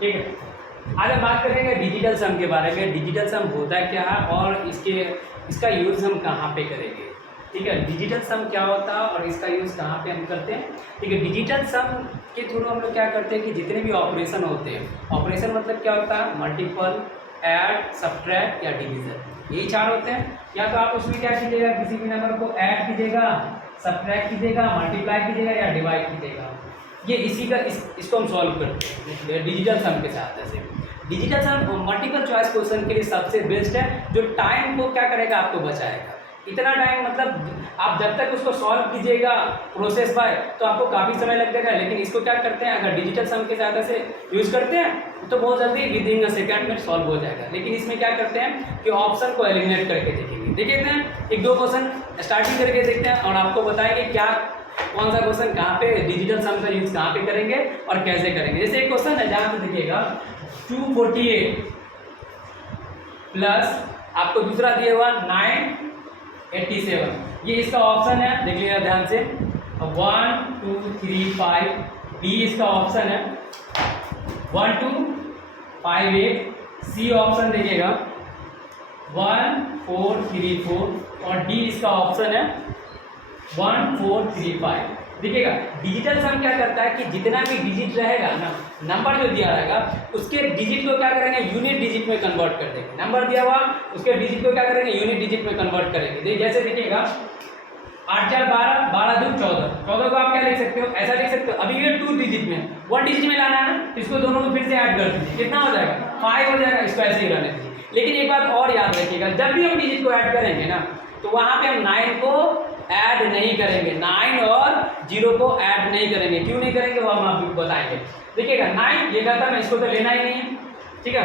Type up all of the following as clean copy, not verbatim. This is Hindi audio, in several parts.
ठीक है, आज हम बात करेंगे डिजिटल सम के बारे में। डिजिटल सम होता क्या है और इसका यूज़ हम कहाँ पे करेंगे। ठीक है, डिजिटल सम क्या होता है और इसका यूज़ कहाँ पे हम करते हैं। ठीक है, डिजिटल सम के थ्रू हम लोग क्या करते हैं कि जितने भी ऑपरेशन होते हैं, ऑपरेशन मतलब क्या होता है, मल्टीपल, ऐड, सब्ट्रैक्ट या डिवीजन, यही चार होते हैं। या तो आप उसमें क्या कीजिएगा, किसी भी नंबर को ऐड कीजिएगा, सब्ट्रैक्ट कीजिएगा, मल्टीप्लाई कीजिएगा या डिवाइड कीजिएगा। ये इसी का इसको हम सॉल्व करते हैं डिजिटल सम के साथ। ऐसे डिजिटल सम मल्टीपल चॉइस क्वेश्चन के लिए सबसे बेस्ट है, जो टाइम को क्या करेगा, आपको बचाएगा। इतना टाइम मतलब आप जब तक उसको सॉल्व कीजिएगा प्रोसेस बाय, तो आपको काफ़ी समय लग जाएगा। लेकिन इसको क्या करते हैं, अगर डिजिटल सम के साथ ऐसे यूज़ करते हैं तो बहुत जल्दी विदिन अ सेकेंड में सॉल्व हो जाएगा। लेकिन इसमें क्या करते हैं कि ऑप्शन को एलिमिनेट करके देखेंगे। देखते हैं एक दो क्वेश्चन स्टार्टिंग करके देखते हैं और आपको बताएंगे क्या कौन सा क्वेश्चन कहाँ पे डिजिटल सम का यूज़ कहाँ पे करेंगे और कैसे करेंगे। जैसे एक क्वेश्चन है जहाँ पे देखिएगा 248 प्लस आपको दूसरा दिया हुआ 987, ये इसका ऑप्शन है, देख लीजिएगा ध्यान से। 1 2 3 5 डी इसका ऑप्शन है, 1 2 5 8, सी ऑप्शन देखिएगा 1 4 3 4 और डी इसका ऑप्शन है 1 4 3 5। देखिएगा डिजिटल सम क्या करता है कि जितना भी डिजिट रहेगा ना, नंबर जो दिया रहेगा उसके डिजिट को क्या करेंगे, यूनिट डिजिट में कन्वर्ट कर देंगे। नंबर दिया हुआ उसके डिजिट को क्या करेंगे, यूनिट डिजिट में कन्वर्ट करेंगे। जैसे देखिएगा 8 4 12 12 2 14, 14 को आप क्या लिख सकते हो, ऐसा लिख सकते हो। अभी ये 2 डिजिट में 1 डिजिट में लाना है ना, तो इसको दोनों को फिर से ऐड कर दीजिए, कितना हो जाएगा 5 हो जाएगा। इसको ऐसे ही रहने दीजिए। लेकिन एक बात और याद रखिएगा, जब भी हम डिजिट को ऐड करेंगे ना, तो वहाँ पे हम 9 को ऐड नहीं करेंगे, 9 और 0 को ऐड नहीं करेंगे। क्यों नहीं करेंगे वो हम आपको बताएंगे। देखिएगा 9 ये खत्म है, इसको तो लेना ही नहीं है। ठीक है,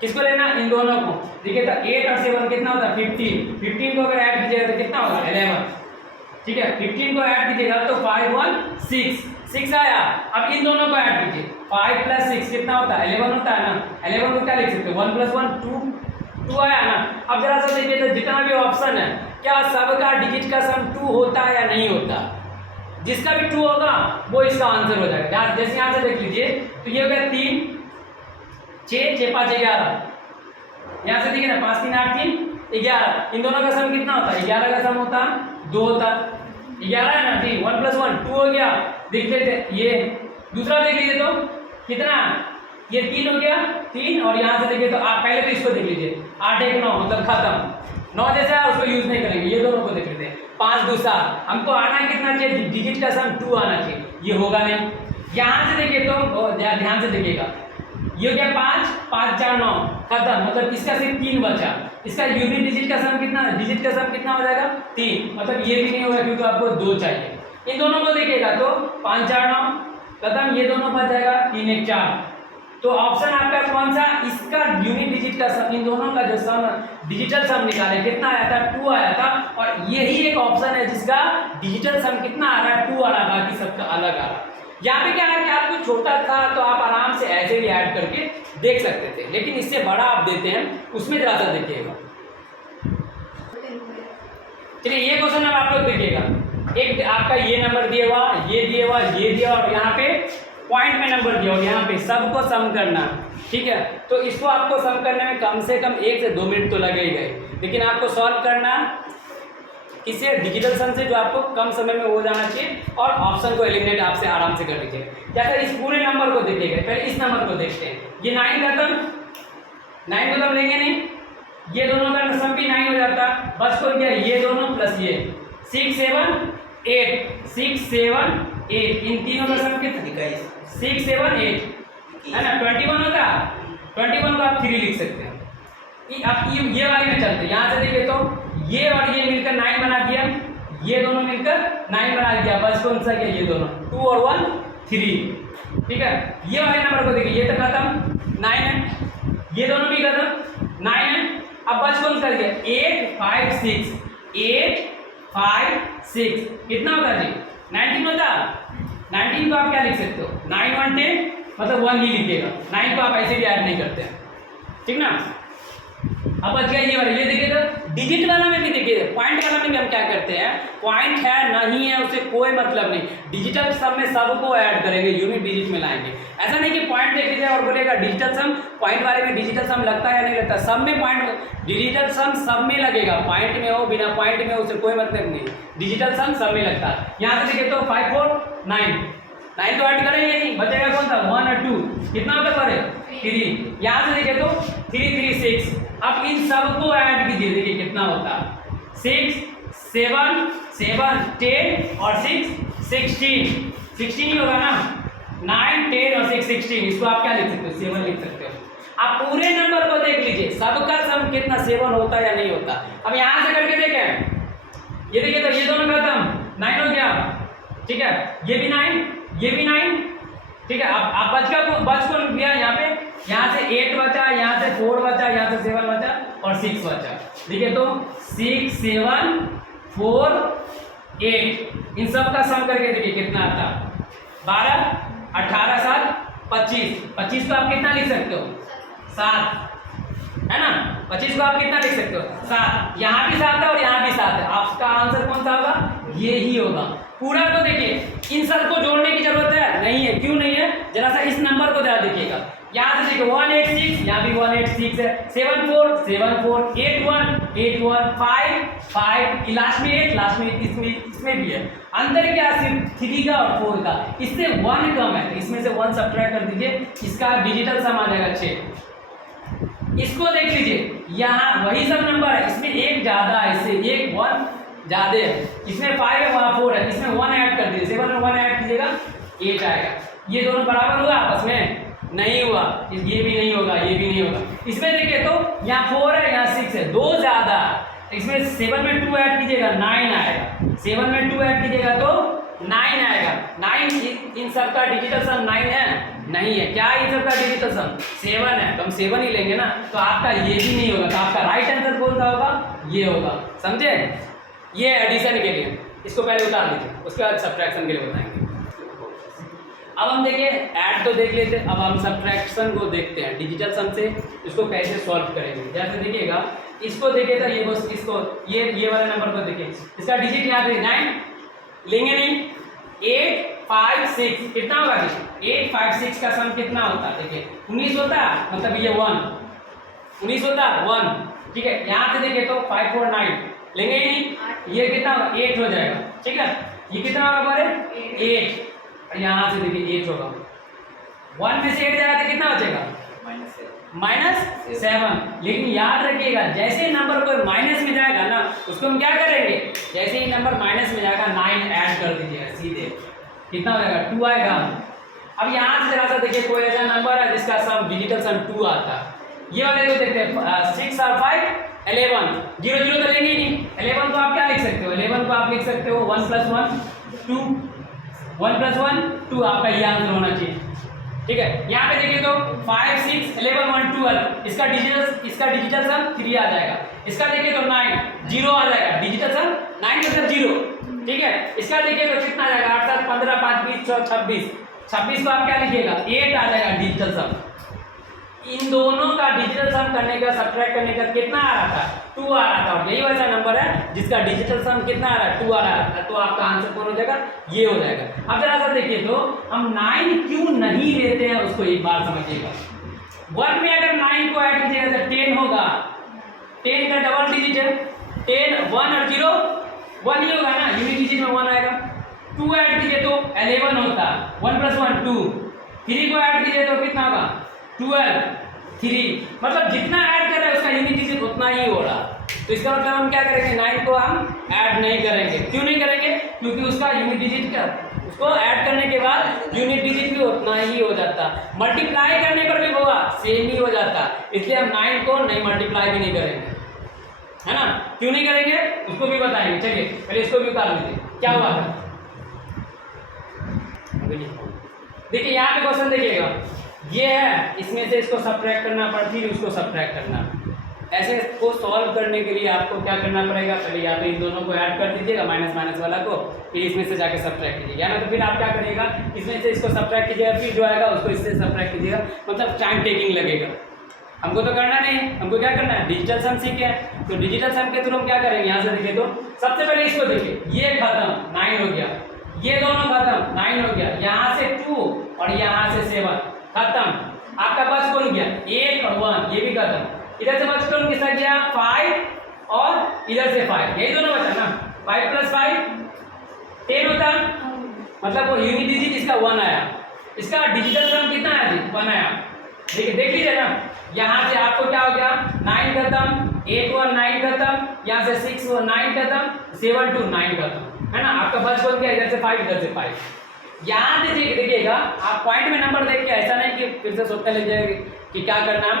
किसको लेना, इन दोनों को। देखिए तो 8 और 7 कितना होता है 15, 15 को अगर ऐड कीजिएगा तो कितना होगा 11। ठीक है, 15 को ऐड कीजिएगा तो 5 1 6 आया। अब इन दोनों को ऐड कीजिए, 5 + 6 कितना होता है 11 होता है ना। 11 को क्या लिख सकते हो, 1 + 1 2 आया ना। अब जरा सा देखिए तो जितना भी ऑप्शन है, क्या सबका डिजिट का सम 2 होता है या नहीं होता। जिसका भी 2 होगा वो इसका आंसर हो जाएगा। जैसे यहाँ से देख लीजिए तो ये हो गया 3 6 6 5 11। यहाँ से देखिए ना 5 3 8 3 11। इन दोनों का सम कितना होता है, 11 का सम होता 2 होता। 11 है ना जी, 1 + 1 2 हो गया। देख लेते ये दूसरा देख लीजिए तो कितना, ये 3 हो गया 3। और यहाँ से देखिए तो आप पहले तो इसको देख लीजिए, 8 1 9 मतलब खत्म। 9 जैसा है उसको यूज नहीं करेंगे, ये दोनों को देख लेते हैं। 5 2 7, हमको आना कितना चाहिए, डिजिट का सम 2 आना चाहिए, ये होगा नहीं। यहाँ से देखिए तो ध्यान से देखिएगा, ये हो गया 5 5 4 9 खत्म, मतलब इसका सिर्फ 3 बचा। इसका यूनिट डिजिट का सम कितना, डिजिट का सम कितना हो जाएगा 3, मतलब ये भी नहीं होगा क्योंकि आपको 2 चाहिए। इन दोनों को देखिएगा तो 5 4 9 खत्म, ये दोनों बच जाएगा 3 1 4। तो ऑप्शन आपका कौन सा, इसका यूनिट डिजिट का सम, इन दोनों का जो सम डिजिटल सम निकाले कितना आया था 2 आया था। और यही एक ऑप्शन है जिसका डिजिटल सम कितना आ रहा है 2 आ रहा है, बाकी सबका अलग आ रहा है। यहाँ पे क्या है कि आपको छोटा था तो आप आराम से ऐसे भी ऐड करके देख सकते थे, लेकिन इससे बड़ा आप देते हैं उसमें जरा सा देखिएगा। चलिए ये क्वेश्चन अब आप लोग देखिएगा, एक आपका ये नंबर दिया हुआ, ये दिया हुआ, ये दिया और यहाँ पे पॉइंट में नंबर दिया और यहाँ पे सबको सम करना। ठीक है, तो इसको आपको सम करने में कम से कम 1 से 2 मिनट तो लगे ही गए। लेकिन आपको सॉल्व करना किसे, डिजिटल सम से, जो आपको कम समय में हो जाना चाहिए और ऑप्शन को एलिमिनेट आपसे आराम से कर लीजिए। जैसे इस पूरे नंबर को देखिएगा, पहले इस नंबर को देखते हैं। ये 9 खत्म, 9 को तो हम लेंगे नहीं, ये दोनों का सम भी 9 हो जाता, बस को क्या ये दोनों प्लस ये 6 7 8 6 7 8, इन तीनों का सम कितना 6 7 8 है ना। 21 होगा, 21 को आप 3 लिख सकते हैं। अब ये वाली में चलते हैं, यहाँ से देखिए तो ये और ये मिलकर 9 बना दिया, ये दोनों मिलकर 9 बना दिया, बस कौन सा क्या, ये दोनों 2 और 1 3। ठीक है, ये वाले नंबर को देखिए, ये तो खत्म 9 है, ये दोनों भी खत्म 9 है। अब बस कौन सा गया 8 5 6, 8 5 6 कितना होता जी 19 होता। 19 को आप क्या लिख सकते हो, 9 1 10 मतलब 1 ही लिखिएगा, 9 को आप ऐसे भी ऐड नहीं करते हैं। ठीक ना। अब बच गया ये वाला, ये देखिए तो डिजिट वाला में भी देखिए, पॉइंट वाला में भी हम क्या करते हैं, पॉइंट है नहीं है उससे कोई मतलब नहीं, डिजिटल सम में सबको ऐड करेंगे, यूनिट डिजिट में लाएंगे। ऐसा नहीं कि पॉइंट देख लीजिए और बोलेगा डिजिटल सम, पॉइंट वाले में डिजिटल सम लगता है या नहीं लगता, सब में पॉइंट डिजिटल सम सब में लगेगा, पॉइंट में हो बिना पॉइंट में उससे कोई मतलब नहीं, डिजिटल सम सब में लगता है। यहाँ से देखिए तो 5 4 9 9 तो ऐड करेंगे नहीं, बचेगा कौन सा 1 और 2, कितना होता है 3। यहाँ से देखिए तो 3 3 6, अब इन सबको ऐड कीजिए, देखिए कितना होता है 6 7 7 10 और 6 16 16 ही होगा ना, 9 10 और 6 16, इसको आप क्या लिख सकते हो 7 लिख सकते हो। आप पूरे नंबर को देख लीजिए सबका सम कितना 7 होता है या नहीं होता। अब यहाँ से करके देखें, ये देखिए तो ये दोनों खत्म 9 हो गया, ठीक है, ये भी 9 ये भी 9, ठीक है। अब बच को गया यहाँ पे, यहाँ से 8 बचा, यहाँ से 4 बचा, यहाँ से 7 बचा और 6 बचा, देखिए तो 6 7 4 8, इन सब का सम करके देखिए कितना आता, 12 18 7 25, 25 को आप कितना लिख सकते हो 7, है ना, 25 को आप कितना लिख सकते हो 7, यहाँ भी 7 है और यहाँ भी 7 है, आपका आंसर कौन सा होगा, ये ही होगा पूरा। तो देखिए इन सब को जोड़ने की जरूरत है नहीं है, क्यों नहीं है, जरा सा इस नंबर को जरा देखिएगा, यहाँ से देखिए 186, यहाँ भी 186 है, 7 4 7 4 8 1 8 1 5 5, लास्ट में 8, लास्ट में इसमें भी है, अंदर क्या सिर्फ 3 का और 4 का, इससे 1 कम है, इसमें से 1 सब्ट्रैक्ट कर दीजिए, इसका डिजिटल सम आ जाएगा 6। इसको देख लीजिए, यहाँ वही सब नंबर है, इसमें 1 ज्यादा है, इससे 1 ज्यादा है, इसमें 5 है वहाँ 4 है, इसमें 1 ऐड कर दीजिए, 7 में 1 ऐड कीजिएगा 8 आएगा। ये दोनों बराबर हुआ आपस में, नहीं हुआ, ये भी नहीं होगा, ये भी नहीं होगा। इसमें देखिए तो यहाँ 4 है यहाँ 6 है, 2 ज्यादा, इसमें 7 में 2 ऐड कीजिएगा 9 आएगा, 7 में 2 ऐड कीजिएगा तो 9 आएगा। 9 इन सब का डिजिटल सम 9 है नहीं है, क्या इन सब का डिजिटल सम 7 है, तो हम 7 ही लेंगे ना, तो आपका ये भी नहीं होगा, तो आपका राइट आंसर कौन सा होगा, ये होगा, समझे। ये एडिशन के लिए, इसको पहले उतार लीजिए, उसके बाद सब्ट्रैक्शन के लिए बताएंगे। अब हम देखिए ऐड तो देख लेते हैं, अब हम सब्ट्रैक्शन को देखते हैं डिजिटल सम से, इसको कैसे सॉल्व करेंगे। जैसे देखिएगा, इसको देखिएगा, ये बस इसको ये वाले नंबर को देखिए, इसका डिजिट यहाँ पे 9 लेंगे नहीं, 8 5 6 कितना होगा, 8 5 6 का सम कितना होता है, देखिए 19 होता, मतलब ये 1 19 होता 1, ठीक है। यहाँ से देखिए तो 5 4 9 लेंगे ही नहीं, ये कितना होगा 8 हो जाएगा, ठीक है, ये कितना होगा हमारे 8, और यहाँ से देखिए 8 होगा, 1 में से 8 जाएगा तो कितना बचेगा -7। लेकिन याद रखिएगा जैसे ही नंबर कोई माइनस में जाएगा ना, उसको हम क्या करेंगे, जैसे ही नंबर माइनस में जाएगा 9 ऐड कर दीजिएगा सीधे, कितना हो जाएगा 2 आएगा। अब यहाँ से जरा सा देखिए कोई ऐसा नंबर है जिसका सम डिजिटल सम 2 आता है, ये वाले को देखते हैं 6 और 5 11 0 0 तो लेंगे ही नहीं, 11 को आप क्या लिख सकते हो, 11 को आप लिख सकते हो 1 + 1 2, 1 + 1 2, आपका ये आंसर होना चाहिए, ठीक है। यहाँ पे देखिए तो 5 6 11 1 12, इसका डिजिटल सम 3 आ जाएगा, इसका देखिए तो 9 0 आ जाएगा, डिजिटल सम 9 मतलब 0, ठीक है। इसका देखिए तो कितना आ जाएगा 8 7 15 5 20 26 26 को आप क्या लिखिएगा 8 आ जाएगा डिजिटल सम। इन दोनों का डिजिटल सम करने का सब्ट्रैक्ट करने का कितना आ रहा था 2 आ रहा था, और यही वैसा नंबर है जिसका डिजिटल सम कितना आ रहा है 2 आ रहा था, तो आपका आंसर कौन हो जाएगा, ये हो जाएगा। अब जरा सा देखिए तो हम 9 क्यों नहीं लेते हैं उसको एक बार समझिएगा। 1 में अगर 9 को ऐड कीजिएगा तो 10 होगा, 10 का डबल डिजिट है, 10 1 और 0 1 ही होगा ना, यूनिट डिजिट में 1 आएगा। 2 ऐड कीजिए तो 11 होता, 1 + 1 2, 3 को ऐड कीजिए तो कितना होगा 12 3, मतलब जितना ऐड कर रहे हैं उसका यूनिट डिजिट उतना ही हो रहा। तो इसका मतलब हम क्या करेंगे 9 को हम ऐड नहीं करेंगे, क्यों नहीं करेंगे, क्योंकि उसका यूनिट डिजिट क्या, उसको ऐड करने के बाद यूनिट डिजिट भी उतना ही हो जाता, मल्टीप्लाई करने पर भी होगा सेम ही हो जाता, इसलिए हम 9 को नहीं मल्टीप्लाई भी नहीं करेंगे, है ना। क्यों नहीं करेंगे उसको भी बताएंगे, चलिए पहले इसको भी उतार लीजिए क्या हुआ था। देखिए यहाँ पे क्वेश्चन देखिएगा, ये है, इसमें से इसको सब्ट्रैक्ट करना पड़ा, फिर उसको सब्ट्रैक्ट करना। ऐसे को सॉल्व करने के लिए आपको क्या करना पड़ेगा, पहले या तो इन दोनों को ऐड कर दीजिएगा माइनस माइनस वाला को, फिर इसमें से जाके सब्ट्रैक्ट कीजिएगा, ना तो फिर आप क्या करिएगा इसमें से इसको सब्ट्रैक्ट कीजिएगा, फिर जो आएगा उसको इससे सब्ट्रैक्ट कीजिएगा, मतलब टाइम टेकिंग लगेगा। हमको तो करना नहीं, हमको क्या करना है, डिजिटल सम सीखे हैं। तो डिजिटल सम के थ्रू हम क्या करेंगे, यहाँ से देखें तो सबसे पहले इसको देखिए, ये खत्म 9 हो गया, ये दोनों खत्म 9 हो गया, यहाँ से 2 और यहाँ से 7 खत्म। आपका बच कौन गया, 8 और 1, ये भी खत्म। इधर से बच कौन किसका गया, 5 और इधर से 5, यही दोनों बचा ना। 5 + 5 10 होता, मतलब वो यूनिट डिजिट इसका 1 आया। इसका डिजिटल सम कितना आया जी, 1 आया। देख लीजिए ना, यहाँ से आपको क्या हो गया, 9 खत्म, 8 और 9 खत्म, यहाँ से 6 और 9 खत्म, 7 to 9 खत्म, है ना। आपका बच कौन गया, इधर से 5 इधर से 5। यहाँ देखिएगा आप पॉइंट में नंबर देख के, ऐसा नहीं कि फिर से सोचने लग जाएंगे कि क्या करना,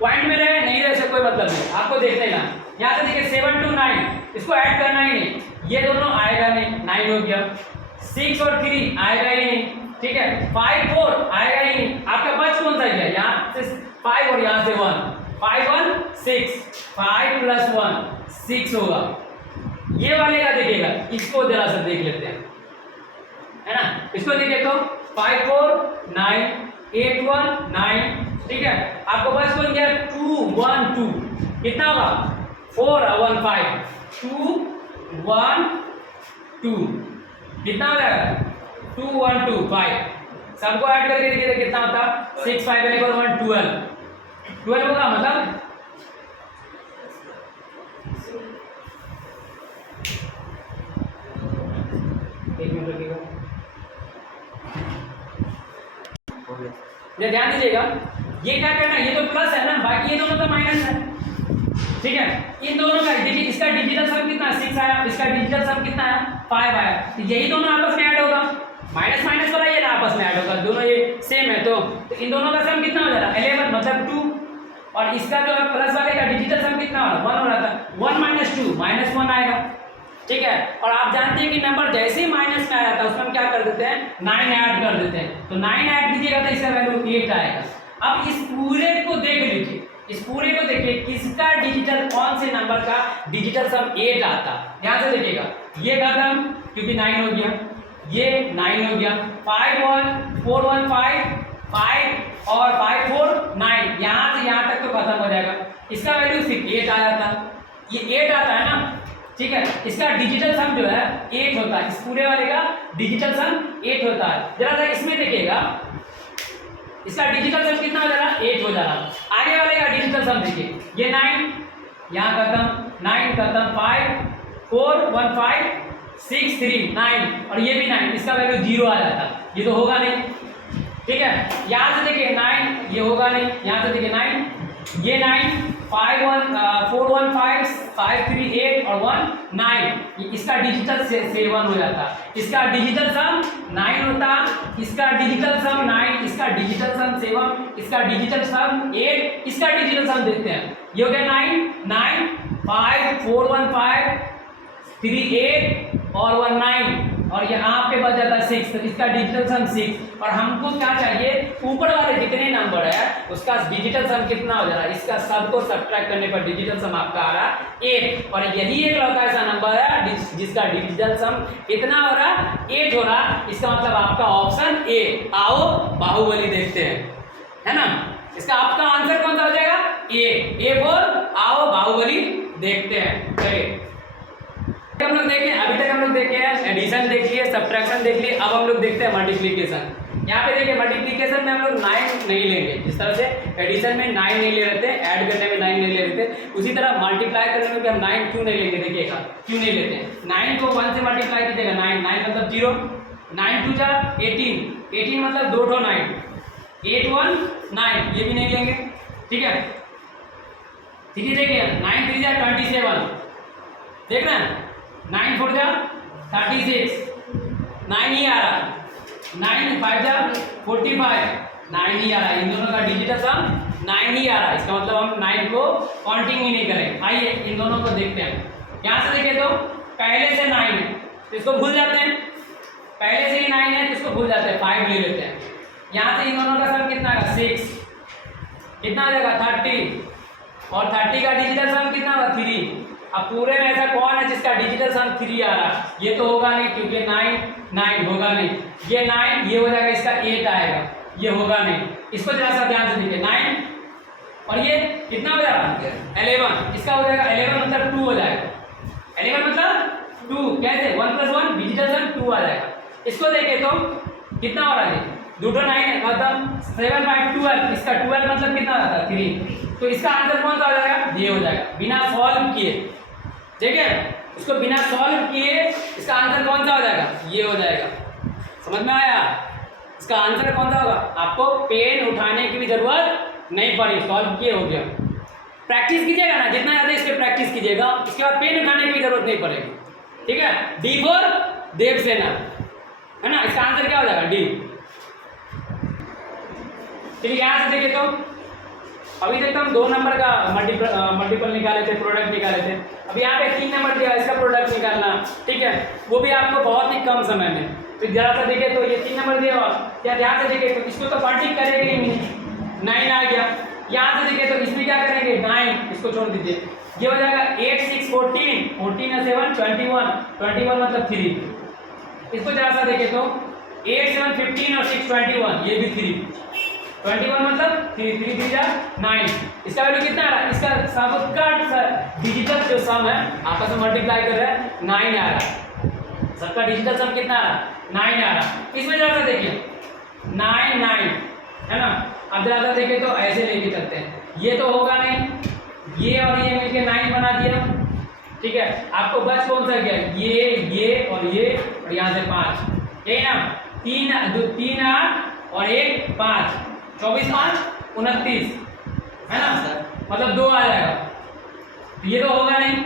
पॉइंट में रहे नहीं रहे से कोई मतलब नहीं, आपको देख लेना। यहाँ से देखिए 7 to 9, इसको ऐड करना ही नहीं, ये दोनों आएगा नहीं, 9 हो गया। 6 और 3 आएगा ही नहीं, ठीक है। 5 4 आएगा ही नहीं। आपका बच कौन सा गया, यहाँ से 5 और यहाँ से 1, 5 1 6, 5 + 1 6 होगा। ये वाले का देखिएगा, इसको जरा सा देख लेते हैं, है ना। इसको देखिए तो 5 4 9, 8 1 9, ठीक है। आपको बस कौन गया, 2 1 2, कितना होगा, 4 1 5, 2 1 2, कितना हो जाएगा, 2 1 2 5। सबको ऐड करके देखिए कितना होता, 6 5 1 12, 12 होगा, मतलब एक मिनट लगेगा। ध्यान दीजिएगा, ये क्या करना है, ये तो प्लस है ना, बाकी ये दोनों तो माइनस है, ठीक है। इन दोनों का देखिए, इसका डिजिटल सम कितना 6 आया, इसका डिजिटल सम कितना है 5 आया, तो यही दोनों आपस में ऐड होगा। माइनस माइनस वाला ये ना आपस में ऐड होगा, दोनों ये सेम है, तो इन दोनों का सम कितना हो जा रहा है 11, मतलब 2। और इसका जो है प्लस वाले का डिजिटल सम कितना हो रहा है 1 हो रहा था, 1 - 2 -1 आएगा, ठीक है। और आप जानते हैं कि नंबर जैसे ही माइनस में आ जाता है उसमें हम क्या कर देते हैं, 9 ऐड कर देते हैं। तो 9 ऐड कीजिएगा तो इसका वैल्यू 8 आएगा। अब इस पूरे को देख लीजिए, इस पूरे को देखिए, किसका डिजिटल, कौन से नंबर का डिजिटल सम 8 आता। ध्यान से देखिएगा, ये खत्म क्योंकि 9 हो गया, ये 9 हो गया, 5 1 4 1 5 5 और 5 4 9, यहाँ से यहाँ तक तो खत्म हो जाएगा। इसका वैल्यू सिर्फ 8 आया था, ये 8 आता है ना, ठीक है। इसका डिजिटल सम जो है 8 होता है, इस पूरे वाले का डिजिटल सम 8 होता है। जरा सा इसमें देखिएगा, इसका डिजिटल सम कितना हो जा रहा है 8 हो जा रहा। आगे वाले का डिजिटल सम देखिए, ये 9 यहाँ खत्म, 9 खत्म, 5 4 1 5 6 3 9 और ये भी 9, इसका वैल्यू 0 आ जाता, ये तो होगा नहीं, ठीक है। यहाँ से देखिए 9, ये होगा नहीं, यहाँ से देखिए 9, ये 9 5 1 4 1 5 5 3 8 और 1 9, इसका डिजिटल 7 हो जाता, इसका डिजिटल सम 9 होता, इसका डिजिटल सम 9, इसका डिजिटल सम 7, इसका डिजिटल सम 8, इसका डिजिटल सम देखते हैं, ये हो गया 9 9 5 4 1 5 3 8 और 1 9 और यहाँ पे बच जाता है 6, तो इसका डिजिटल सम 6। और हमको क्या चाहिए, ऊपर वाले जितने नंबर है उसका डिजिटल सम कितना हो जा रहा है, इसका सबको सब्ट्रैक्ट करने पर डिजिटल सम आपका आ रहा है 8। और यही एक लौका ऐसा नंबर है जिसका डिजिटल सम कितना हो रहा है 8 हो रहा, इसका मतलब आपका ऑप्शन ए। आओ बाहुबली देखते हैं, है ना। इसका आपका आंसर कौन सा हो जाएगा, ए फॉर आओ बाहुबली देखते हैं। चलिए हम लोग देखें, अभी तक हम लोग देखे हैं एडिशन देख लिए, सब्ट्रैक्शन देख लिए, अब हम लोग देखते हैं मल्टीप्लिकेशन। यहाँ पे देखिए मल्टीप्लिकेशन में हम लोग 9 नहीं लेंगे, जिस तरह से एडिशन में 9 नहीं ले रहे थे, ऐड करने में 9 नहीं ले रहे थे, उसी तरह मल्टीप्लाई करने में भी हम 9 क्यों नहीं लेंगे, देखिएगा क्यों नहीं लेते हैं। 9 को 1 से मल्टीप्लाई कीजिएगा, 9 9 मतलब 0, 9 2 जा 18, 18 मतलब 2 ठो 9, 8 1 9, ये भी नहीं लेंगे, ठीक है। ठीक है, देखिए 9 3 जा 27, देख रहे हैं, 9 4 जा 36, 9 ही आ रहा, 9 5 जा 45, 9 ही आ रहा। इन दोनों का डिजिटल सम 9 ही आ रहा है, इसका मतलब हम 9 को काउंटिंग ही नहीं करें। आइए इन दोनों को देखते हैं। यहाँ से देखिए तो पहले से 9 है तो इसको भूल जाते हैं, पहले से ही 9 है तो इसको भूल जाते हैं, 5 ले लेते हैं। यहाँ से इन दोनों का सम कितना है 6, कितना आ जाएगा 30 और 30 का डिजिटल सम कितना होगा 3। अब पूरे में ऐसा कौन है जिसका डिजिटल सम 3 आ रहा, ये तो होगा नहीं क्योंकि 9 होगा नहीं, ये 9 ये हो जाएगा, इसका 8 आएगा, ये होगा नहीं। इसको जरा सा ध्यान से देखिए, 9 और ये कितना हो जाएगा 11, इसका हो जाएगा 11 मतलब 2 हो जाएगा, 11 मतलब 2, कैसे 1 + 1 डिजिटल सम 2 आ जाएगा। इसको देखें तो कितना हो रहा है, 2 9 है मतलब 7 5 12, इसका 12 मतलब कितना आ जाता है 3, तो इसका आंसर कौन सा हो जाएगा, ये हो जाएगा बिना सॉल्व किए। ठीक है, इसको बिना सॉल्व किए इसका आंसर कौन सा हो जाएगा, ये हो जाएगा। समझ में आया, इसका आंसर कौन सा होगा, आपको पेन उठाने की भी जरूरत नहीं पड़ी, सॉल्व किए हो गया। प्रैक्टिस कीजिएगा ना, जितना ज़्यादा इस पर प्रैक्टिस कीजिएगा उसके बाद पेन उठाने की भी जरूरत नहीं पड़ेगी। ठीक है, डी फॉर देवसेना, है ना, इसका आंसर क्या हो जाएगा डी। चलिए यहाँ से देखिए, तो अभी तक हम 2 नंबर का मल्टीपल निकाले थे, प्रोडक्ट निकाले थे। अब यहाँ पे 3 नंबर दिया, इसका प्रोडक्ट निकालना। ठीक है, वो भी आपको बहुत ही कम समय में। तो जरा सा देखिए, तो ये 3 नंबर दिया, क्या ध्यान से देखिए, तो इसको तो पार्टी करेंगे ही, 9 आ गया। यहाँ से देखिए तो इसमें क्या करेंगे 9, इसको छोड़ दीजिए, ये हो जाएगा 8 6 14, 14 और 7 21, 21 मतलब 3। इसको जरा सा देखिए तो 8 7 15 और 6 21, ये भी 3, 21 मतलब 3 3 3 9। इसका वैल्यू कितना आ रहा है, इसका सबका डिजिटल जो सम है आपस में मल्टीप्लाई कर रहा है 9 आ रहा है, सबका डिजिटल सम कितना आ रहा है 9 आ रहा है। इसमें जरा सा देखिए 9 9 है ना। अब जरा सा देखिए तो ऐसे लेके चलते हैं, ये तो होगा नहीं, ये और ये मिलके 9 बना दिया। ठीक है, आपको बच कौन सा गया, ये और यहाँ से 5, यही ना, 3 8 और 1 5, 24 5 29, है ना, मतलब 2 आ जाएगा। ये तो होगा नहीं,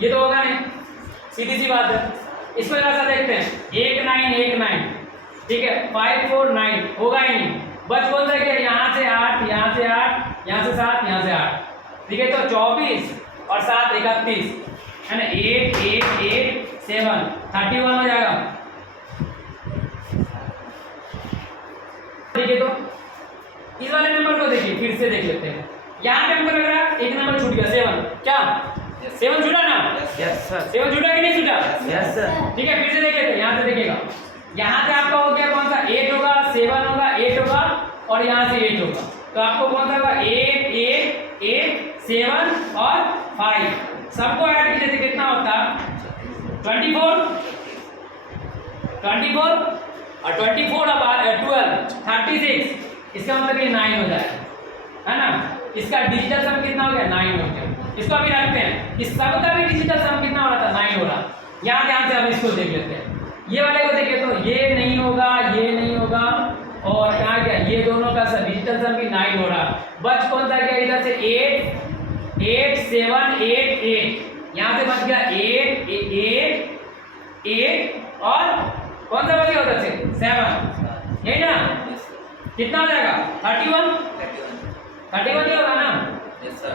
ये तो होगा नहीं, सीधी सी बात है। इसको जरा सा देखते हैं, 1 9 1 9, ठीक है, 5 4 9 होगा ही नहीं। बच कौन सा गया, यहाँ से 8, यहाँ से 8, यहाँ से 7, यहाँ से 8। ठीक है, तो 24 और 7 31, है ना, 8 8 8 7 31 हो जाएगा। ठीक है, तो इस वाले नंबर को देखिए, फिर से देख लेते हैं। यहाँ पे हमको लग रहा है एक नंबर छूट गया, 7, क्या 7 छूटा ना, यस सर, 7 छूटा कि नहीं छूटा, यस सर। ठीक है, फिर से देख लेते हैं। यहाँ से देखिएगा, यहाँ से आपका हो गया कौन सा, 8 होगा, 7 होगा, 8 होगा और यहाँ से 8 होगा, तो आपको कौन सा होगा 8 8 8 7 और 5, सबको ऐड कीजिए तो कितना होता है 24 24 और 24 अब 12 36, इसका मतलब ये 9 हो जाएगा, है ना। इसका डिजिटल सम कितना हो गया 9 हो गया। इसको अभी रखते हैं, इस सब का भी डिजिटल सम कितना हो रहा था 9 हो रहा। यहाँ ध्यान से हम इसको देख लेते हैं, ये वाले को देखिए तो ये नहीं होगा, ये नहीं होगा और कहाँ गया, ये दोनों का डिजिटल सम भी 9 हो रहा। बच कौन सा गया, इधर से 8 8 7 8 8, यहाँ से बच गया 8 8 8 और कौन सा बच गया उधर से 7, यही ना, कितना हो जाएगा 31 ही होगा ना। Yes sir.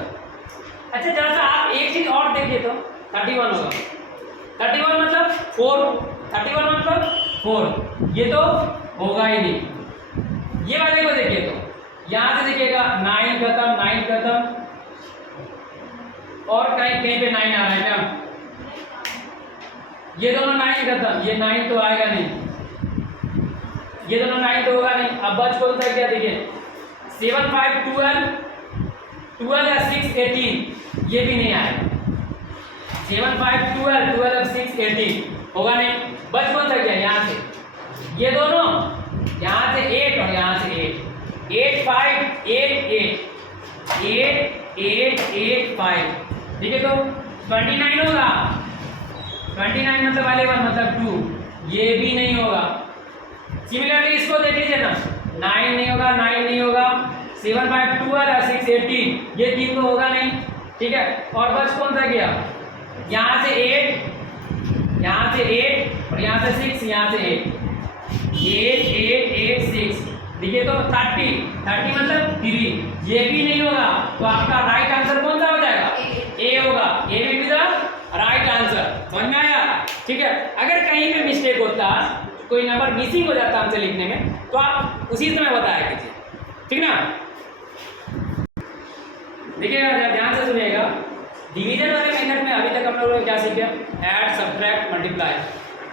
अच्छा जरा सा आप एक चीज और देखिए तो 31 होगा, 31 मतलब 4, 31 मतलब 4, ये तो होगा ही नहीं। ये वाले को देखिए तो यहाँ से देखिएगा 9 खत्म, 9 खत्म और कहीं पे 9 आ रहा है क्या, ये दोनों 9 खत्म, ये 9 तो आएगा नहीं, ये दोनों 9 तो होगा नहीं। अब बच कौन सा क्या देखिए 7 5 12 या 6 18, ये भी नहीं आएगा। 7 5 12 12 और 6 18 होगा नहीं। बच कौन सा गया यहाँ से, ये दोनों, यहाँ से 8 और यहाँ से 8, 8 5 8 8 8 8 8 5, ठीक है, तो 29 होगा, 29 मतलब 11 मतलब 2, ये भी नहीं होगा। सिमिलरली इसको देख लीजिए ना, 9 नहीं होगा, 9 नहीं होगा, 7 5 12 और 6 18, ये 3 तो होगा नहीं, ठीक है। और बस कौन सा गया, यहाँ से 8, यहाँ से 8 और यहाँ से 6, यहाँ से 8 8 8 6, देखिए तो 30 मतलब 3, ये भी नहीं होगा। तो आपका राइट आंसर कौन सा हो जाएगा, ए होगा, a will be the right answer. समझ में आया, ठीक है। अगर कहीं पे मिस्टेक होता, कोई नंबर मिसिंग हो जाता आंसर लिखने में, तो आप उसी समय बताया कीजिए, ठीक ना। देखिएगा, ध्यान से सुनिएगा, डिवीजन वाले मेथड में अभी तक हम लोगों ने क्या सीखा, ऐड सब्ट्रैक्ट मल्टीप्लाई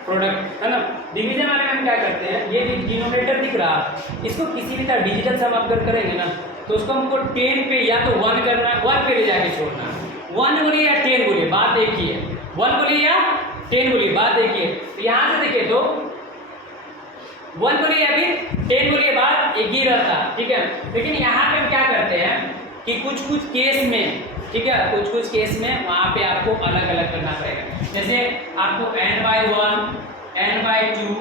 प्रोडक्ट, है ना। डिवीजन वाले में हम क्या करते हैं, ये डिनोमिनेटर दिख रहा, इसको किसी भी तरह डिजिटल सम आप अगर करेंगे ना, तो उसको हमको 10 पे या तो 1 करना है, 1 पे ले जाके छोड़ना है। 1 बोलिए या 10 बोलिए, बात एक ही है। 1 बोलिए या 10 बोलिए, बात एक ही है। तो यहाँ से देखिए तो 1 बोलिए या फिर 10 बोलिए, बात एक ही रहता, ठीक है। लेकिन यहाँ पे हम क्या करते हैं कि कुछ कुछ केस में, ठीक है, कुछ कुछ केस में वहाँ पे आपको अलग अलग करना पड़ेगा। जैसे आपको n/1, n/2,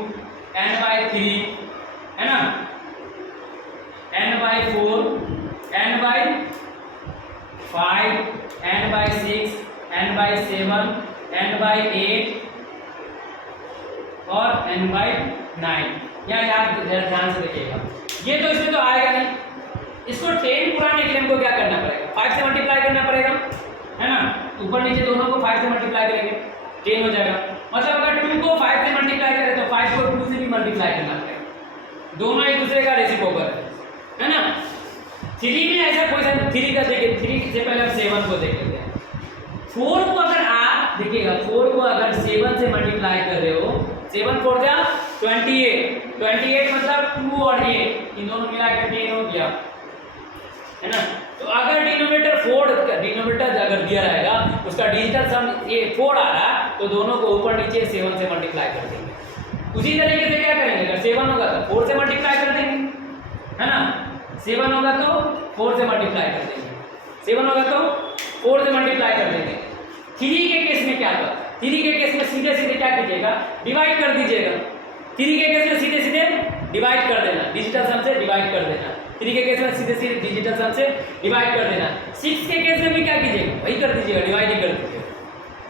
n/3, है ना, n/4, n/5, n/6, n/7, n/8 और n/9। यहाँ याद ध्यान से देखिएगा, ये तो इसमें तो आएगा नहीं। इसको 10 पूरा करने के लिए हमको क्या करना पड़ेगा, 5 से मल्टीप्लाई करना पड़ेगा, है ना। ऊपर नीचे दोनों को 5 से मल्टीप्लाई करेंगे, 10 हो जाएगा। मतलब अगर 2 को 5 से मल्टीप्लाई करें तो 5 को 2 से भी मल्टीप्लाई करना पड़ेगा। दोनों एक दूसरे का रेसिप्रोकल है ना। 3 में ऐसा क्वेश्चन 3 का देखिए, 3 से पहले हम 7 को देख लेते हैं। 4 को अगर आप देखिएगा, 4 को अगर 7 से मल्टीप्लाई कर रहे हो, 7 4 जा 28 मतलब 2 और 8 इन दोनों मिला के 10 हो गया, है ना। तो अगर डिनोमिनेटर 4 अगर दिया रहेगा, उसका डिजिटल सम ये 4 आ रहा, तो दोनों को ऊपर नीचे 7 से मल्टीप्लाई कर देंगे। उसी तरीके से क्या करेंगे, अगर 7 होगा तो 4 से मल्टीप्लाई कर देंगे, है ना। 7 होगा तो 4 से मल्टीप्लाई कर देंगे, 7 होगा तो 4 से मल्टीप्लाई कर देंगे। 3 के केस में क्या होगा, 3 के केस में सीधे सीधे क्या कीजिएगा, डिवाइड कर दीजिएगा। 3 के केस में सीधे सीधे डिवाइड कर देना, डिजिटल सम से डिवाइड कर देना। 3 के केस में सीधे सीधे डिजिटल सम से डिवाइड कर देना। 6 के केस में भी क्या कीजिएगा, वही कर दीजिएगा, डिवाइड ही कर दीजिएगा।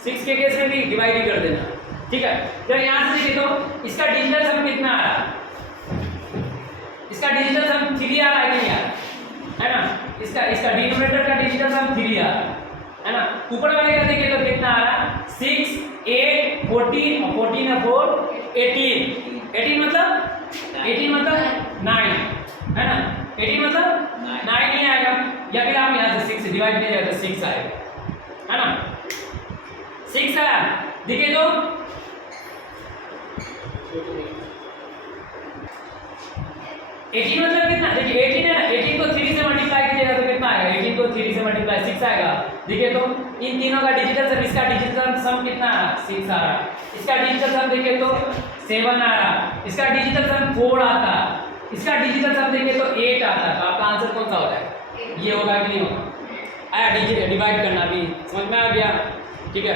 6 के केस में भी डिवाइड ही कर देना, ठीक है। तो यहाँ से देखिए तो इसका डिजिटल सम कितना आ रहा, इसका डिजिटल सम 3 आ रहा है कि नहीं आ रहा, है ना। इसका डिनोमिनेटर का डिजिटल सम 3 आ रहा है ना। ऊपर वाले का देखिए तो कितना आ रहा, 6 8 14 और 14 और 4 18 मतलब 9, है ना। 18 मतलब 9 नहीं आएगा, या फिर आप यहाँ से 6 से डिवाइड कीजिएगा तो 6 आएगा, है ना। 6 आया, देखिए तो 18 मतलब कितना, देखिए 18 है ना, 18 को 3 से मल्टीप्लाई कीजिएगा तो कितना आएगा, 18 को 3 से मल्टीप्लाई 6 आएगा। देखिए तो इन तीनों का डिजिटल सम, इसका डिजिटल सम कितना आ रहा, 6 आ रहा। इसका डिजिटल सम देखिए तो 7 आ रहा, इसका डिजिटल सम 4 आता, इसका डिजिटल सम देखिए तो 8 आता। तो आपका आंसर कौन सा हो जाएगा, ये होगा कि नहीं होगा। आया, डिवाइड करना भी समझ में आ गया, ठीक है।